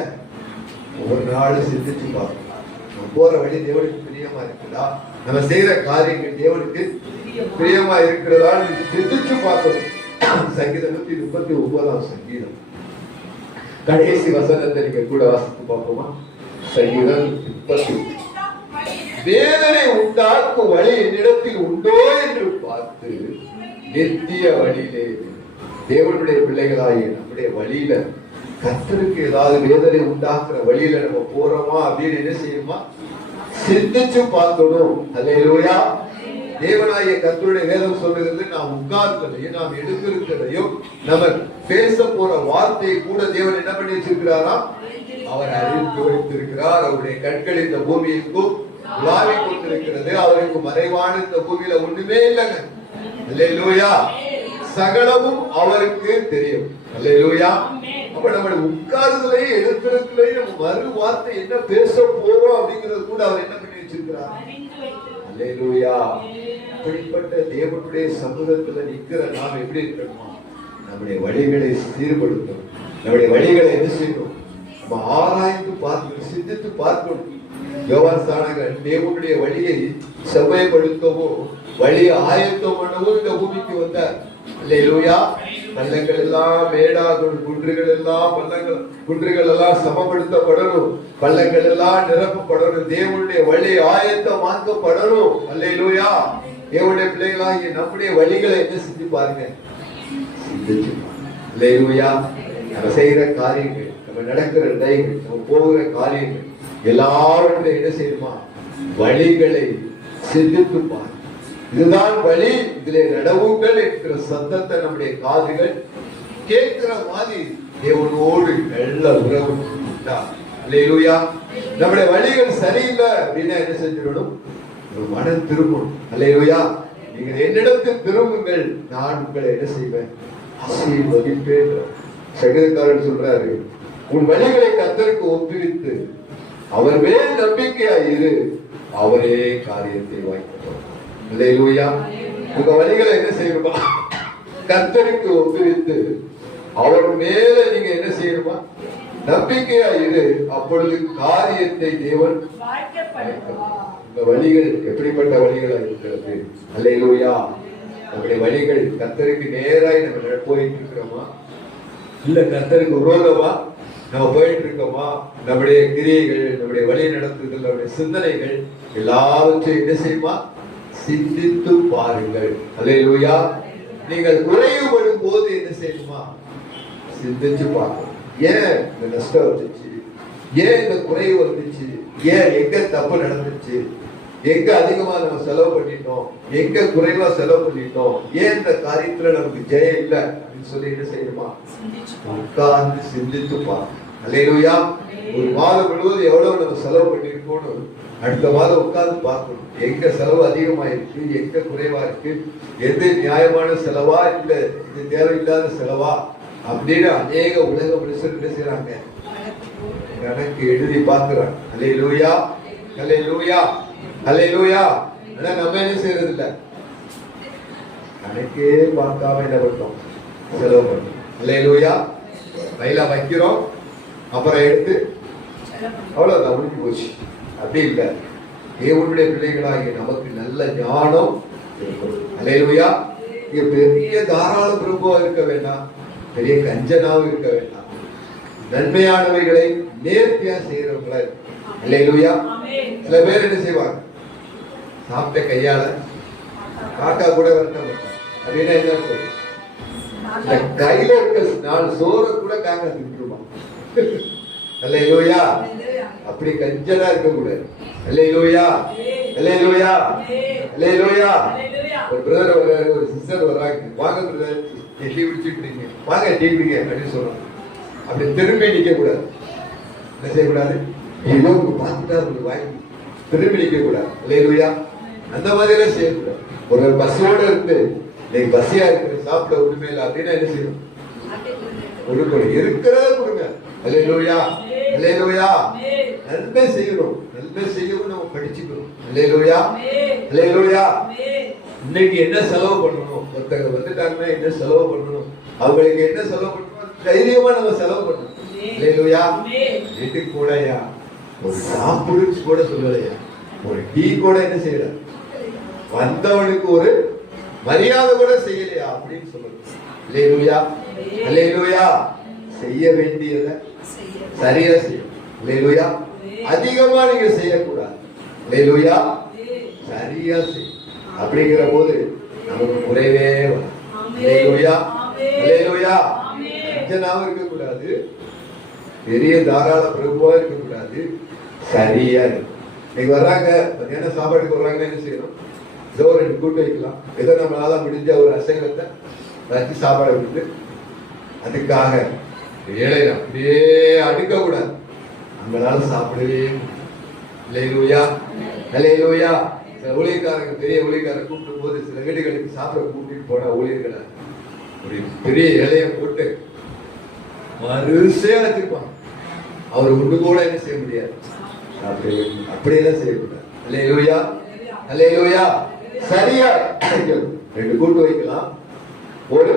ஒரு நாள் சிந்திச்சு பார்க்கணும். நம்ம போற வழி தேவனுக்கு பிரியமா இருக்குதா? நம்ம செய்யற காரியங்கள் தேவனுக்கு பிரியமா இருக்கிறதா சிந்திச்சு பார்க்கணும். சங்கீதம் 139 சங்கீதம் கடைசி வசனத்தை நீங்க கூட வாசித்து பார்ப்போமா? சங்கீதம் 30. வேதனை உண்டாக்கும் வழி என்னிடத்தில் உண்டோ என்று பார்த்து நித்திய வழியிலே. தேவனுடைய பிள்ளைகளாகிய நம்முடைய வழியில கர்த்தருக்கு ஏதாவது வேதனை உண்டாக்குற வழியில நம்ம போறோமா அப்படின்னு என்ன செய்யுமா? சிந்திச்சு பார்க்கணும். அல்லேலூயா. தேவனாகிய கர்த்தருடைய வேதம் சொல்லுகிறது, நாம் உட்கார்ந்ததையும் நாம் எடுத்திருக்கிறதையும் நம்ம பேச போற வார்த்தையை கூட தேவன் என்ன பண்ணி வச்சிருக்கிறாராம்? அவர் அறிவித்து வைத்திருக்கிறார். அவருடைய கண்கள் இந்த பூமிக்கும் உலாவி கொண்டிருக்கிறது. அவருக்கு மறைவான இந்த பூமியில ஒண்ணுமே இல்லைங்க. அல்லேலூயா. சகலமும் அவருக்கு தெரியும். அல்லேலூயா. அப்ப நம்ம உட்கார்றதுலயும் எழுத்துறதுலயும் நம்ம மறு வார்த்தை என்ன பேச போறோம் அப்படிங்கறது கூட அவர் என்ன பண்ணி வச்சிருக்கிறார். அல்லேலூயா. அப்படிப்பட்ட தேவனுடைய சமூகத்துல நிக்கிற நாம் எப்படி இருக்கணுமா, நம்முடைய வழிகளை சீர்படுத்தணும். நம்முடைய வழிகளை என்ன செய்யணும், நம்ம ஆராய்ந்து பார்க்கணும், சிந்தித்து பார்க்கணும். யோவான் ஸ்நானகன் தேவனுடைய வழியை செவ்வாய்ப்படுத்தவோ வழியை ஆயத்தம் பண்ணவோ இந்த பூமிக்கு வந்தார். அல்லேலூயா. பள்ளங்கள் எல்லாம் மேடாகணும், குன்றுகள் எல்லாம் குன்றுகள் எல்லாம் சமப்படுத்தப்படணும், பள்ளங்கள் எல்லாம் நிரப்பப்படணும், தேவனுடைய வழி ஆயத்தமாக்கப்படணும். அல்லேலூயா. தேவனுடைய பிள்ளைகளாகிய நம்முடைய வழிகளை என்ன செஞ்சு பாருங்க, சிந்திச்சு. அல்லேலூயா. நம்ம செய்யற காரியங்கள், நம்ம நடக்கிற நிலைகள், நம்ம போகிற காரியங்கள் எல்லாரும் என்ன செய்யணுமா, வழிகளை சிந்தித்து பாருங்க. இதுதான் வழி, இதிலே நடவுங்கள் என்கிற சத்தத்தை நம்முடைய காதுகள் கேட்கிற மாதிரி தேவனோடு நல்ல உறவு. அல்லேலூயா. நம்முடைய வழிகள் சரியில்லை அப்படின்னா என்ன செஞ்சிடணும், மனம் திரும்பணும். அல்லேலூயா. நீங்கள் என்னிடத்தில் திரும்புங்கள், நான் உங்களை என்ன செய்வேன், ஆசீர்வதிப்பேன். சங்கீதக்காரன் சொல்றாரு, உன் வழிகளை கர்த்தருக்கு ஒப்புவித்து அவர் மேல் நம்பிக்கையா இரு, அவரே காரியத்தை வாய்ப்பார். அல்லேலூயா. உங்க வழிகளை என்ன செய்யணுமா, கர்த்தருக்கு ஒப்புவித்து அவர் மேல நீங்க என்ன செய்யணுமா, நம்பிக்கையா இரு, அப்பொழுது காரியத்தை தேவன். உங்க வழிகள் எப்படிப்பட்ட வழிகளா இருக்கிறது. அல்லேலூயா. நம்முடைய வழிகள் கர்த்தருக்கு நேராய் நம்ம போயிட்டு இருக்கிறோமா, இல்ல கர்த்தருக்கு விரோதமா நம்ம போயிட்டு இருக்கோமா? நம்முடைய கிரியைகள், நம்முடைய வழி நடத்துதல், நம்முடைய சிந்தனைகள் எல்லாவற்றையும் என்ன செய்யுமா, சிந்தித்து பாருங்கள். அல்லேலூயா. நீங்கள் குறைவுபடும் போது என்ன செய்யுமா, சிந்திச்சு பாருங்க. ஏன் இந்த நஷ்டம் வந்துச்சு, ஏன் இந்த குறைவு வந்துச்சு, ஏன் எங்க தப்பு நடந்துச்சு, எங்க அதிகமா நம்ம செலவு பண்ணிட்டோம், எங்க குறைவா செலவு பண்ணிட்டோம், ஏன் இந்த காரியத்துல நமக்கு ஜெயம் இல்லை அப்படின்னு சொல்லி என்ன செய்யணுமா, உட்கார்ந்து சிந்தித்து பாருங்க. அல்லேலூயா. ஒரு மாதம் முழுவதும் எவ்வளவு நம்ம செலவு பண்ணிருக்கோம்னு அடுத்த மாதம் உட்கார்ந்து பார்க்கணும். எங்க செலவு அதிகமா இருக்கு, எங்க குறைவா இருக்கு, எது நியாயமான செலவா, இல்ல இது தேவையில்லாத செலவா அப்படின்னு அநேக உலக மனுஷர் என்ன செய்யறாங்க, கணக்கு எழுதி பார்க்கிறாங்க. அல்லேலூயா. அல்லேலூயா. அல்லேலூயா. ஆனா நம்ம என்ன செய்யறது இல்ல, கணக்கே பார்க்காம என்ன பண்ணோம், செலவு பண்ணோம். அல்லேலூயா. கையில வைக்கிறோம், அப்புறம் எடுத்து அவ்வளவுதான், முடிஞ்சு போச்சு. அப்படி இல்ல, தேவனுடைய பிள்ளைகளாகிய நமக்கு நல்ல ஞானம். அல்லேலூயா. பெரிய தாராள பிரபுவா இருக்க வேண்டாம், பெரிய கஞ்சனாவும் இருக்க வேண்டாம், நன்மையானவைகளை நேர்த்தியா செய்யறவங்களா இருக்கு. அல்லேலூயா. சில பேர் என்ன செய்வாங்க, சாப்பிட்ட கையால காக்கா கூட வரட்டும் அப்படின்னா என்ன சொல்றது, கையில இருக்க 4 சோறு கூட காக்கா திட்டுருமா. அல்லேலூயா. அப்படி கஞ்சனா இருக்க கூடாது. அல்லேலூயா. அல்லேலூயா. அல்லேலூயா. ஒரு பிரதர் வர்றாரு, ஒரு சிஸ்டர் வர்றாங்க, வாங்க பிரதர் டீ குடிச்சிட்டு இருக்கீங்க, வாங்க டீ குடிங்க அப்படின்னு சொல்றாங்க. அப்படி திரும்பி நிக்க கூடாது. என்ன செய்யக்கூடாது, ஏதோ பார்த்துட்டா உங்களுக்கு வாங்கி திரும்பி நிக்க கூடாது. அல்லேலூயா. அந்த மாதிரி எல்லாம் செய்யக்கூடாது. ஒரு பஸ்ஸோட இருந்து இன்னைக்கு பஸ்ஸியா இருக்கிற சாப்பிட உரிமை இல்லை அப்படின்னா என்ன செய்யணும், கொடுக்கணும், இருக்கிறத கொடுங்க. அல்லேலூயா. அல்லேலூயா. நன்மை செய்யணும், நன்மை செய்யவும் நம்ம படிச்சுக்கணும். அல்லேலூயா. அல்லேலூயா. இன்னைக்கு என்ன செலவு பண்ணணும், ஒருத்தங்க வந்துட்டாங்கன்னா என்ன செலவு பண்ணணும், அவங்களுக்கு என்ன செலவு பண்ணணும், தைரியமா நம்ம செலவு பண்ணணும். அல்லேலூயா. வீட்டுக்கு கூடயா ஒரு சாப்பிடு கூட சொல்லலையா, ஒரு டீ கூட என்ன செய்யல, வந்தவனுக்கு ஒரு மரியாதை கூட செய்யலையா அப்படின்னு சொல்லணும். அல்லேலூயா. அல்லேலூயா. செய்ய வேண்டியதை சரியா செய்யும். அல்லேலூயா. அதிகமா நீங்க செய்யக்கூடாது. அல்லேலூயா. சரியா செய்யும். அப்படிங்கிற போது நமக்கு குறைவே வரும். அல்லேலூயா. அல்லேலூயா. கஞ்சனாவும் இருக்கக்கூடாது, பெரிய தாராள பிரபுவா இருக்கக்கூடாது, சரியா இருக்கும். இன்னைக்கு வர்றாங்க, மத்தியானம் சாப்பாட்டுக்கு வர்றாங்கன்னா என்ன செய்யணும், ஏதோ 2 கூட்டு வைக்கலாம், ஏதோ நம்மளால முடிஞ்ச ஒரு அசைவத்தை வச்சு சாப்பாடு கொடுத்து, அதுக்காக ஏழை அப்படியே அடுக்க கூடாது, நம்மளால சாப்பிடவே. அல்லேலூயா. அல்லேலூயா. சில ஊழியக்காரங்க, பெரிய ஊழியக்காரங்க கூப்பிடும் போது சில வீடுகளுக்கு சாப்பிட கூட்டிட்டு போன ஊழியர்களை ஒரு பெரிய இலையை போட்டு வரிசையா வச்சிருப்பாங்க. அவர் ஒன்று கூட என்ன செய்ய முடியாது, அப்படியெல்லாம் செய்யக்கூடாது. அல்லேலூயா, அல்லேலூயா. சரியா 2 கூட்டு வைக்கலாம், ஒரு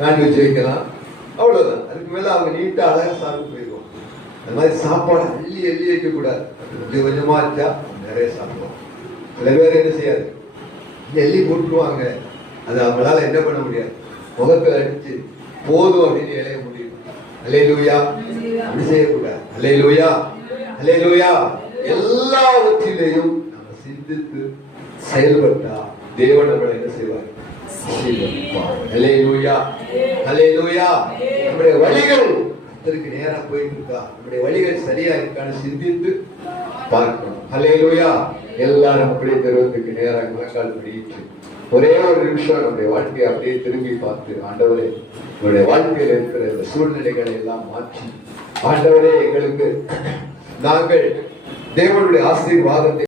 நான்வெஜ் வைக்கலாம், அவ்வளவுதான். அதுக்கு மேல அவங்க நீட்டா அழகா சாப்பிட்டு போயிடுவோம். அந்த மாதிரி சாப்பாடு அள்ளி அள்ளி வைக்க கூடாது. கொஞ்சம் கொஞ்சமா வச்சா நிறைய சாப்பிடுவோம். சில பேர் என்ன செய்யாது, எள்ளி போட்டுருவாங்க. அது அவங்களால என்ன பண்ண முடியாது, முகத்தை அடிச்சு போதும் அப்படின்னு இலைய முடியும். அல்லேலூயா. அப்படி செய்யக்கூடாது. அல்லேலூயா, அல்லேலூயா. எல்லாவற்றிலையும் நம்ம சிந்தித்து செயல்பட்டா தேவன் நம்மளை என்ன செய்வார், அல்லேலூயா, அல்லேலூயா. நம்முடைய வழிகள் கர்த்தருக்கு நேரா போயிட்டு இருக்கா, நம்முடைய வழிகள் சரியா இருக்கான்னு சிந்தித்து பார்க்கணும். அல்லேலூயா. எல்லாரும் அப்படியே தெருவத்துக்கு நேராக முழங்கால் படிட்டு ஒரே ஒரு நிமிஷம் நம்முடைய வாழ்க்கையை அப்படியே திரும்பி பார்த்து, ஆண்டவரே நம்முடைய வாழ்க்கையில் இருக்கிற இந்த சூழ்நிலைகளை எல்லாம் மாற்றி, ஆண்டவரே எங்களுக்கு நாங்கள் தேவனுடைய ஆசீர்வாதத்தை